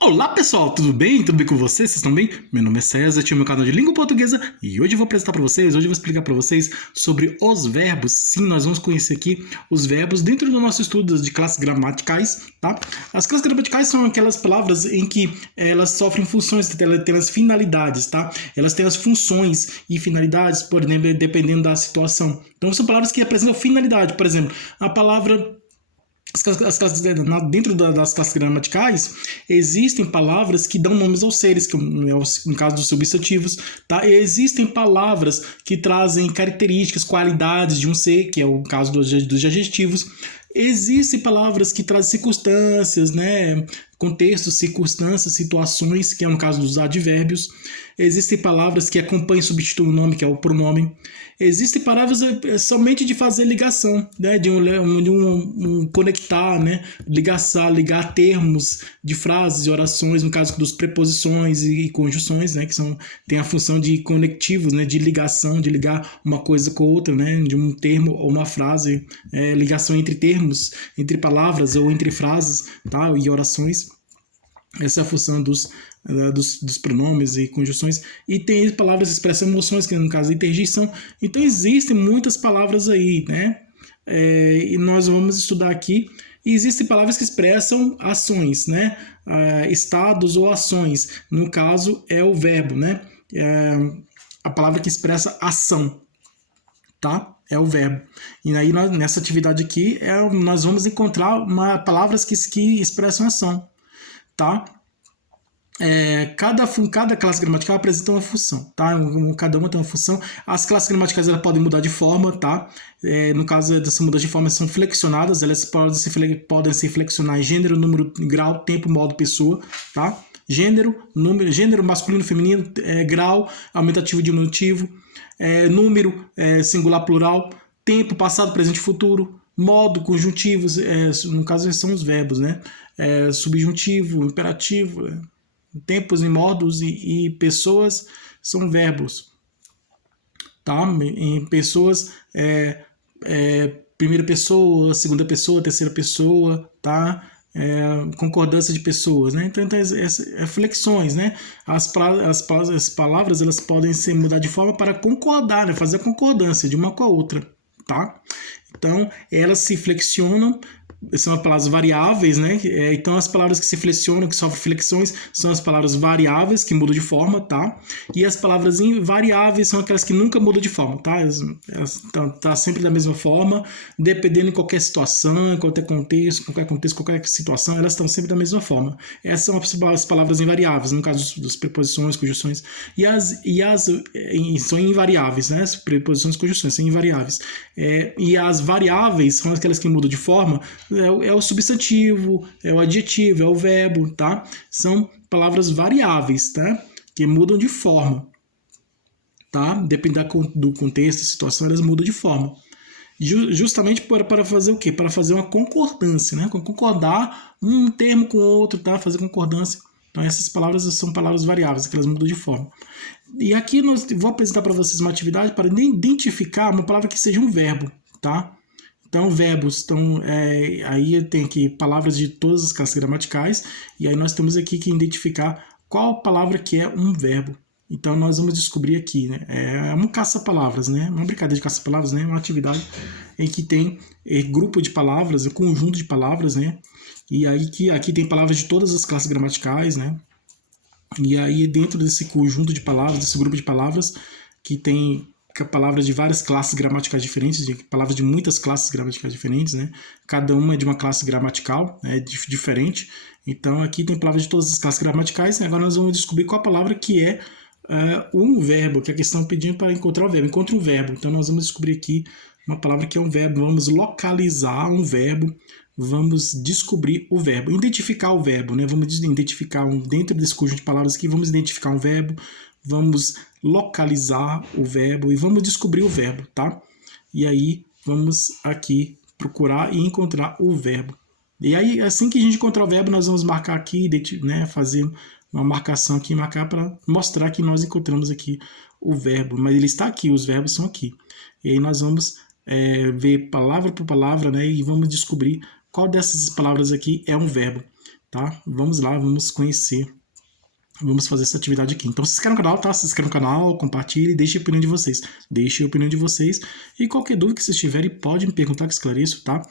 Olá pessoal, tudo bem? Tudo bem com vocês? Vocês estão bem? Meu nome é César, tenho meu canal de língua portuguesa e hoje eu vou apresentar para vocês, hoje eu vou explicar para vocês sobre os verbos. Sim, nós vamos conhecer aqui os verbos dentro do nosso estudo de classes gramaticais, tá? As classes gramaticais são aquelas palavras em que elas sofrem funções, elas têm as finalidades, tá? Elas têm as funções e finalidades, por exemplo, dependendo da situação. Então são palavras que apresentam finalidade, por exemplo, a palavra dentro das classes gramaticais existem palavras que dão nomes aos seres, que é no caso dos substantivos, tá? E existem palavras que trazem características, qualidades de um ser, que é o caso dos adjetivos. Existem palavras que trazem circunstâncias, né? Contextos, circunstâncias, situações, que é no caso dos advérbios. Existem palavras que acompanham e substituem o nome, que é o pronome. Existem palavras somente de fazer ligação, né? de um conectar, né? Ligar termos de frases e orações, no caso dos preposições e conjunções, né? Que tem a função de conectivos, né? De ligação, de ligar uma coisa com outra, né? De um termo ou uma frase, ligação entre termos, entre palavras ou entre frases, tá? E orações. Essa é a função dos pronomes e conjunções. E tem palavras que expressam emoções, que no caso é interjeição. Então existem muitas palavras aí, né? E nós vamos estudar aqui. E existem palavras que expressam ações, né? Estados ou ações. No caso é o verbo, né? A palavra que expressa ação, tá? É o verbo. E aí nessa atividade aqui nós vamos encontrar palavras que expressam ação, tá? Cada classe gramatical apresenta uma função, tá? Cada uma tem uma função. As classes gramaticais elas podem mudar de forma, tá? No caso dessa mudança de forma, são flexionadas. Elas podem se flexionar em gênero, número, grau, tempo, modo, pessoa, tá? Gênero, número, gênero masculino, feminino, grau, aumentativo, diminutivo, número, singular, plural, tempo, passado, presente, futuro, modo, conjuntivos, no caso são os verbos, né? Subjuntivo, imperativo, tempos e modos e pessoas são verbos, tá? Em pessoas, primeira pessoa, segunda pessoa, terceira pessoa, tá? Concordância de pessoas, né? Então flexões, né? As palavras elas podem se mudar de forma para concordar, né? Fazer a concordância de uma com a outra, tá? Então elas se flexionam. São as palavras variáveis, né? Então as palavras que se flexionam, que sofrem flexões, são as palavras variáveis, que mudam de forma, tá? E as palavras invariáveis são aquelas que nunca mudam de forma, tá? Elas tá sempre da mesma forma, dependendo de qualquer situação, qualquer contexto, qualquer situação, elas estão sempre da mesma forma. Essas são as palavras invariáveis, no caso das preposições, conjunções, são invariáveis, né? As preposições e conjunções são invariáveis. E as variáveis são aquelas que mudam de forma. É o substantivo, é o adjetivo, é o verbo, tá? São palavras variáveis, tá? Que mudam de forma, tá? Dependendo do contexto, da situação, elas mudam de forma. Justamente para fazer o quê? Para fazer uma concordância, né? Concordar um termo com o outro, tá? Fazer concordância. Então essas palavras são palavras variáveis, que elas mudam de forma. E aqui vou apresentar para vocês uma atividade para identificar uma palavra que seja um verbo, tá? Então, verbos, aí tem aqui palavras de todas as classes gramaticais, e aí nós temos aqui que identificar qual palavra que é um verbo. Então, nós vamos descobrir aqui, né? É um caça-palavras, né? Uma brincadeira de caça-palavras, né? Uma atividade em que tem grupo de palavras, conjunto de palavras, né? E aí aqui tem palavras de todas as classes gramaticais, né? E aí dentro desse conjunto de palavras, desse grupo de palavras, que tem palavras de várias classes gramaticais diferentes, palavras de muitas classes gramaticais diferentes, né? Cada uma é de uma classe gramatical, né? Diferente. Então aqui tem palavras de todas as classes gramaticais, e agora nós vamos descobrir qual a palavra que é um verbo, que a questão pedindo para encontrar o verbo. Encontre um verbo. Então nós vamos descobrir aqui uma palavra que é um verbo, vamos localizar um verbo, vamos descobrir o verbo, identificar o verbo, né? Vamos identificar dentro desse conjunto de palavras aqui, vamos identificar um verbo, vamos localizar o verbo e vamos descobrir o verbo, tá? E aí vamos aqui procurar e encontrar o verbo. E aí assim que a gente encontrar o verbo, nós vamos marcar aqui, né? Fazer uma marcação aqui, marcar para mostrar que nós encontramos aqui o verbo, mas ele está aqui, os verbos são aqui. E aí nós vamos ver palavra por palavra, né? E vamos descobrir qual dessas palavras aqui é um verbo. tá? Vamos lá, vamos conhecer. Vamos fazer essa atividade aqui. Então se inscreve no canal, tá? Se inscreve no canal, compartilhe e deixe a opinião de vocês. Deixe a opinião de vocês. E qualquer dúvida que vocês tiverem, pode me perguntar que esclareço, tá?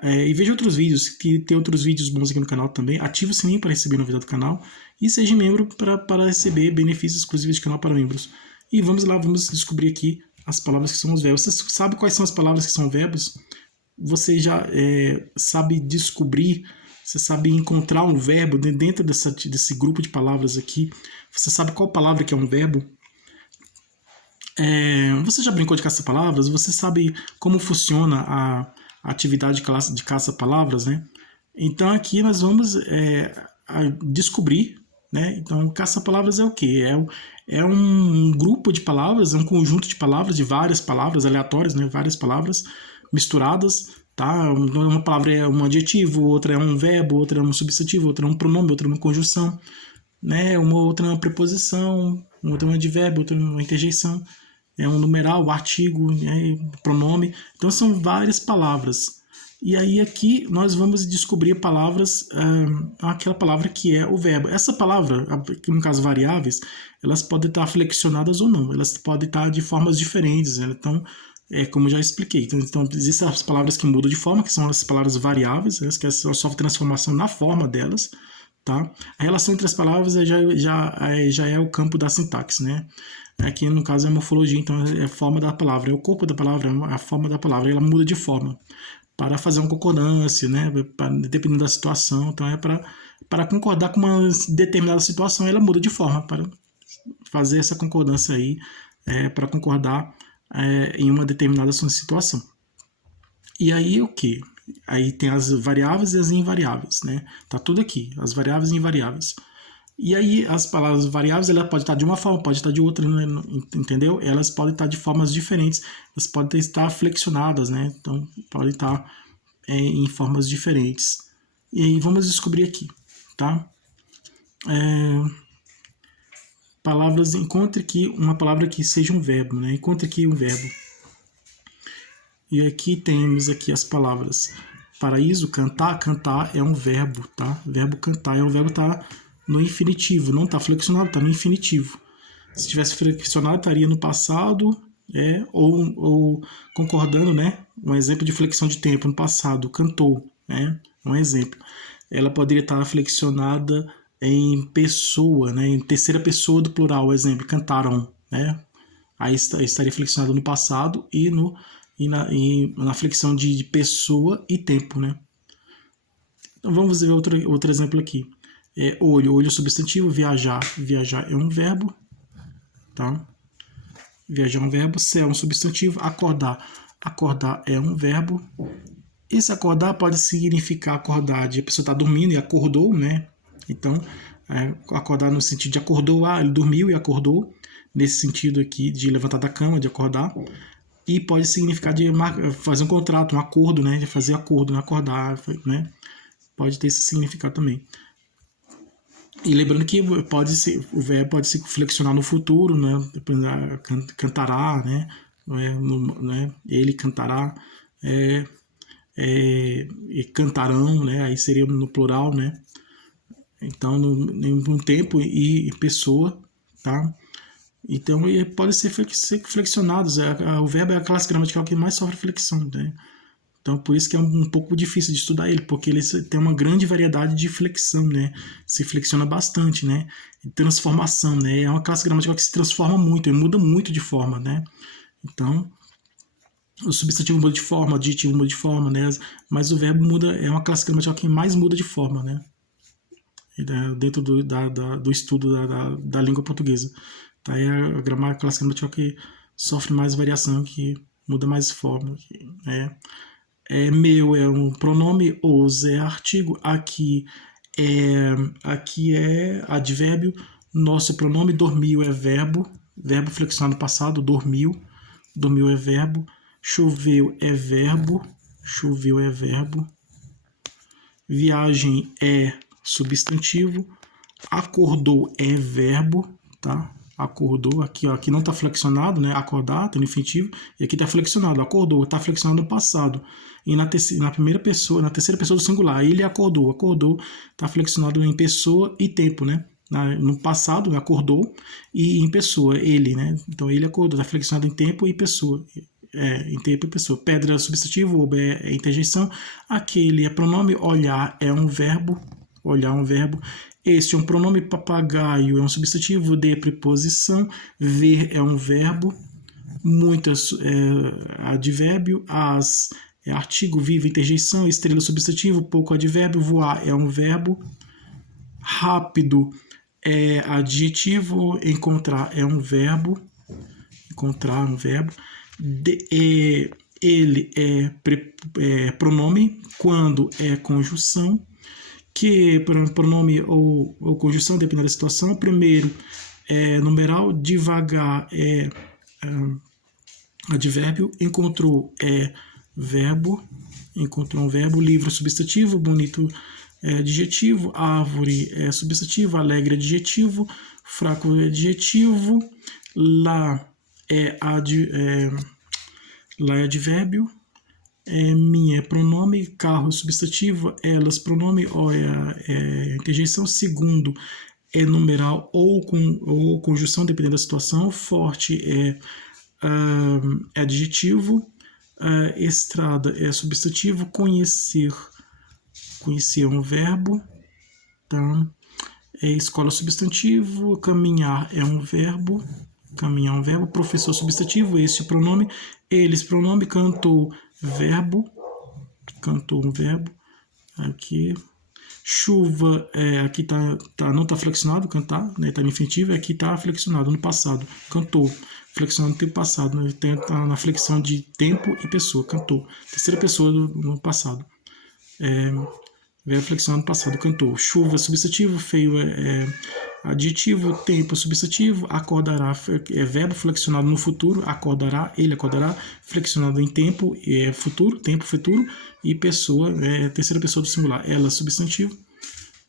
E veja outros vídeos, que tem outros vídeos bons aqui no canal também. Ative o sininho para receber novidade do canal. E seja membro para receber benefícios exclusivos do canal para membros. E vamos lá, vamos descobrir aqui as palavras que são os verbos. Você sabe quais são as palavras que são verbos? Você já sabe descobrir, você sabe encontrar um verbo dentro desse grupo de palavras aqui. Você sabe qual palavra que é um verbo? Você já brincou de caça-palavras? Você sabe como funciona a atividade de caça-palavras, né? Então aqui nós vamos descobrir, né? Então caça-palavras é o quê? É um grupo de palavras, é um conjunto de palavras, de várias palavras aleatórias, né? Várias palavras misturadas, tá? Uma palavra é um adjetivo, outra é um verbo, outra é um substantivo, outra é um pronome, outra é uma conjunção, né? Uma outra é uma preposição, outra é um advérbio, outra é uma interjeição, é um numeral, artigo, pronome. Então são várias palavras. E aí aqui nós vamos descobrir palavras, aquela palavra que é o verbo. Essa palavra, que no caso variáveis, elas podem estar flexionadas ou não, elas podem estar de formas diferentes, né? Então, como eu já expliquei. Então existem as palavras que mudam de forma, que são as palavras variáveis, que sofrem transformação na forma delas. Tá? A relação entre as palavras já é o campo da sintaxe, né? Aqui no caso é a morfologia, então é a forma da palavra, é o corpo da palavra, é a forma da palavra, ela muda de forma para fazer uma concordância, né? Dependendo da situação, então para concordar com uma determinada situação, ela muda de forma para fazer essa concordância aí, para concordar em uma determinada situação. E aí o que? Aí tem as variáveis e as invariáveis, né? Tá tudo aqui, as variáveis e invariáveis. E aí as palavras variáveis, ela pode estar de uma forma, pode estar de outra, né? Entendeu? Elas podem estar de formas diferentes, elas podem estar flexionadas, né? Então podem estar em formas diferentes. E aí vamos descobrir aqui, tá? Palavras, encontre aqui uma palavra que seja um verbo, né? Encontre aqui um verbo. E aqui temos aqui as palavras paraíso, cantar. Cantar é um verbo, tá? Verbo cantar é um verbo, tá no infinitivo, não tá flexionado, tá no infinitivo. Se tivesse flexionado, estaria no passado, ou concordando, né? Um exemplo de flexão de tempo no passado, cantou, né? Um exemplo. Ela poderia estar flexionada em pessoa, né? Em terceira pessoa do plural, exemplo, cantaram, né? Aí estaria flexionado no passado e na flexão de pessoa e tempo, né? Então vamos ver outro exemplo aqui. Olho substantivo, viajar é um verbo, tá? Viajar é um verbo, ser é um substantivo, acordar é um verbo. Esse acordar pode significar acordar de a pessoa está dormindo e acordou, né? Então, acordar no sentido de acordou, ele dormiu e acordou, nesse sentido aqui de levantar da cama, de acordar. E pode significar de fazer um contrato, um acordo, né? De fazer acordo, não acordar, né? Pode ter esse significado também. E lembrando que o verbo pode se flexionar no futuro, né? Cantará, né? Ele cantará, e cantarão, né? Aí seria no plural, né? Então, no tempo e pessoa, tá? Então, pode ser flexionados. O verbo é a classe gramatical que mais sofre flexão, né? Então, por isso que é um pouco difícil de estudar ele, porque ele tem uma grande variedade de flexão, né? Se flexiona bastante, né? Transformação, né? É uma classe gramatical que se transforma muito, muda muito de forma, né? Então, o substantivo muda de forma, o adjetivo muda de forma, né? Mas o verbo muda, é uma classe gramatical que mais muda de forma, né? Dentro do estudo da língua portuguesa. Tá? É a classe gramatical que sofre mais variação, que muda mais forma. Meu é um pronome, os é artigo, aqui é advérbio, nosso é pronome, dormiu é verbo flexionado no passado, dormiu é verbo, choveu é verbo, viagem é substantivo, acordou é verbo, tá? acordou, aqui, ó, aqui não está flexionado, né? Acordar, tá no infinitivo, e aqui está flexionado, acordou, está flexionado no passado. E na terceira pessoa do singular, ele acordou, está flexionado em pessoa e tempo, né? No passado, acordou, e em pessoa, ele, né? Então ele acordou, está flexionado em tempo e pessoa. Em tempo e pessoa. Pedra é substantivo, oba é interjeição, aquele é pronome, olhar é um verbo, este é um pronome, papagaio é um substantivo de preposição, ver é um verbo, muitas é advérbio, as é artigo, vivo, interjeição, estrela substantivo, pouco advérbio, voar é um verbo, rápido é adjetivo, encontrar é um verbo, ele é pronome quando é conjunção, que pronome ou conjunção, dependendo da situação. Primeiro é numeral, devagar é advérbio, encontrou é verbo, encontrou um verbo, livro substantivo, bonito é adjetivo, árvore é substantivo, alegre é adjetivo, fraco é adjetivo, lá é advérbio, minha é pronome, carro é substantivo, elas pronome, ó é interjeição, segundo é numeral ou conjunção, dependendo da situação, forte é adjetivo, estrada é substantivo, conhecer é um verbo, tá? Escola substantivo, caminhar é um verbo, professor substantivo, este pronome, eles pronome, cantou um verbo, aqui, chuva, aqui não está flexionado, cantar, né, está no infinitivo, aqui está flexionado no passado, cantou, flexionado no tempo passado, né, está na flexão de tempo e pessoa, cantou, terceira pessoa no passado, verbo flexionado no passado, cantou, chuva substantivo, feio adjetivo, tempo substantivo, acordará é verbo flexionado no futuro, acordará, ele acordará, flexionado em tempo é futuro, tempo futuro, e pessoa terceira pessoa do singular, ela substantivo,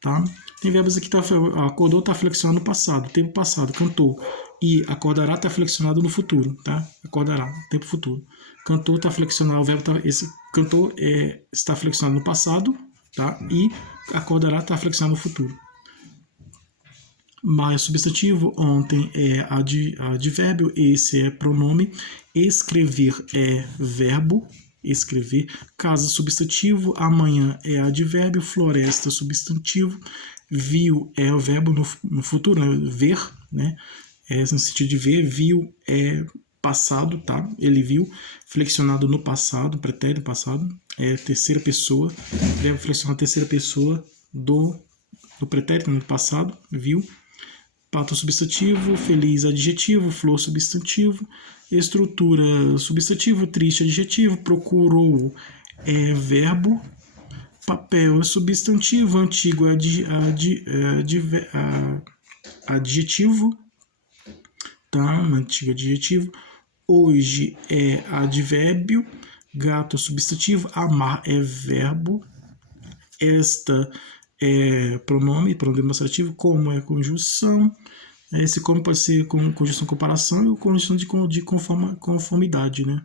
tá? Tem verbos aqui que acordou, tá flexionado no passado, tempo passado, cantou, e acordará tá flexionado no futuro, tá? Acordará, tempo futuro. Cantou tá flexionado, o verbo esse cantou está flexionado no passado, tá? E acordará tá flexionado no futuro. Mais substantivo, ontem é advérbio, esse é pronome, escrever é verbo, escrever, casa substantivo, amanhã é advérbio, floresta substantivo, viu é o verbo no futuro, né? Ver, né? No sentido de ver, viu é passado, tá? Ele viu, flexionado no passado, pretérito passado, terceira pessoa, verbo flexionado terceira pessoa do pretérito no passado, viu. Pato substantivo, feliz adjetivo, flor substantivo, estrutura substantivo, triste adjetivo, procurou verbo, papel é substantivo, antigo é adjetivo, tá? Antigo adjetivo, hoje é advérbio, gato é substantivo, amar é verbo, esta pronome demonstrativo, como é conjunção, esse como pode ser com conjunção de comparação e conjunção de conformidade, né?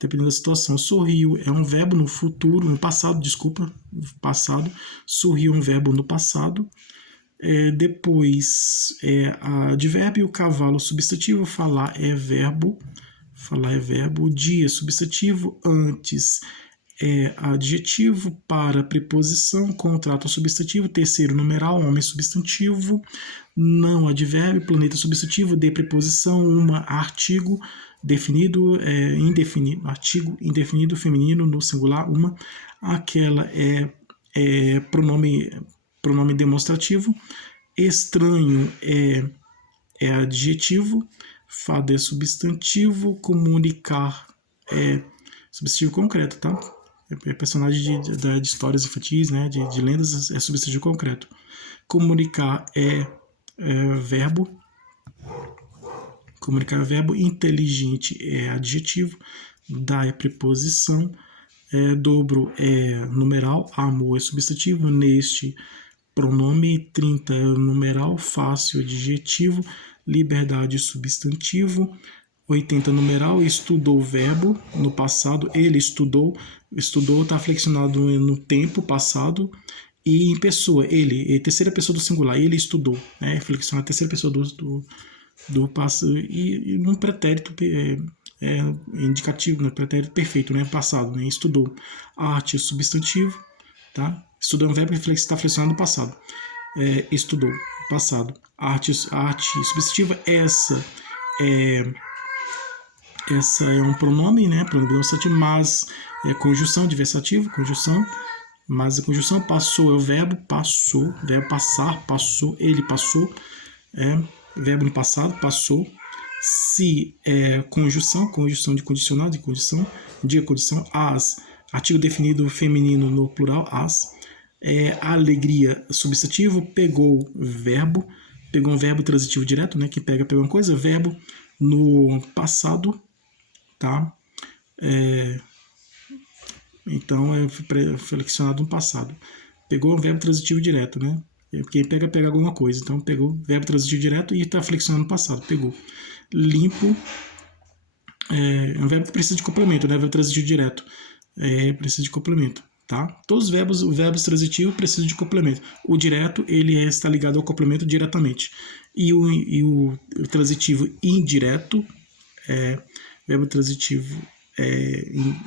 Dependendo da situação. Sorriu é um verbo no futuro, no passado, passado. Sorriu é um verbo no passado. Depois advérbio, cavalo substantivo, falar é verbo, dia substantivo, antes adjetivo, para preposição, contrato substantivo, terceiro numeral, homem substantivo, não advérbio, planeta substantivo, de preposição, uma artigo definido, indefinido, artigo indefinido feminino no singular, uma, aquela é pronome demonstrativo, estranho é adjetivo, fada é substantivo, comunicar é substantivo concreto, tá? Personagem de histórias infantis, né? De lendas é substantivo concreto. Comunicar é verbo. Comunicar é verbo. Inteligente é adjetivo. Dar é preposição. Dobro é numeral. Amor é substantivo. Neste, pronome. 30 é numeral. Fácil, adjetivo. liberdade, substantivo. 80, numeral, estudou, verbo, no passado, ele estudou, estudou está flexionado no tempo passado, e em pessoa, ele, terceira pessoa do singular, ele estudou, né? Flexionado, terceira pessoa do passado, e num pretérito indicativo, né? Pretérito perfeito, né? Passado, né? Estudou. Arte, substantivo, tá? Estudou é um verbo que está flexionado no passado. Estudou, passado. Arte substantiva, essa é um pronome, né? Pronome demonstrativo, mas conjunção, adversativo, conjunção. Mas a conjunção passou é o verbo, passou, verbo passar, passou, ele passou, verbo no passado, passou. Se é conjunção de condicional, de condição, de condição, as, artigo definido feminino no plural, as. Alegria, substantivo, pegou um verbo transitivo direto, né? Que pegou uma coisa, verbo no passado, tá? Então é flexionado no passado. Pegou um verbo transitivo direto, né? Quem pega alguma coisa. Então pegou verbo transitivo direto e está flexionando no passado. Pegou. Limpo é um verbo que precisa de complemento, né? Verbo transitivo direto. Precisa de complemento, tá? Todos os verbos transitivos precisam de complemento. O direto, ele está ligado ao complemento diretamente. E o transitivo indireto, verbo transitivo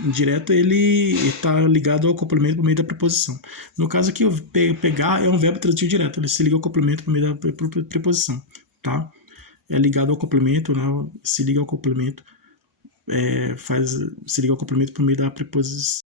indireto, ele está ligado ao complemento por meio da preposição. No caso aqui, o pegar é um verbo transitivo direto, ele se liga ao complemento por meio da preposição, tá? É ligado ao complemento, né? Se liga ao complemento, se liga ao complemento por meio da preposição.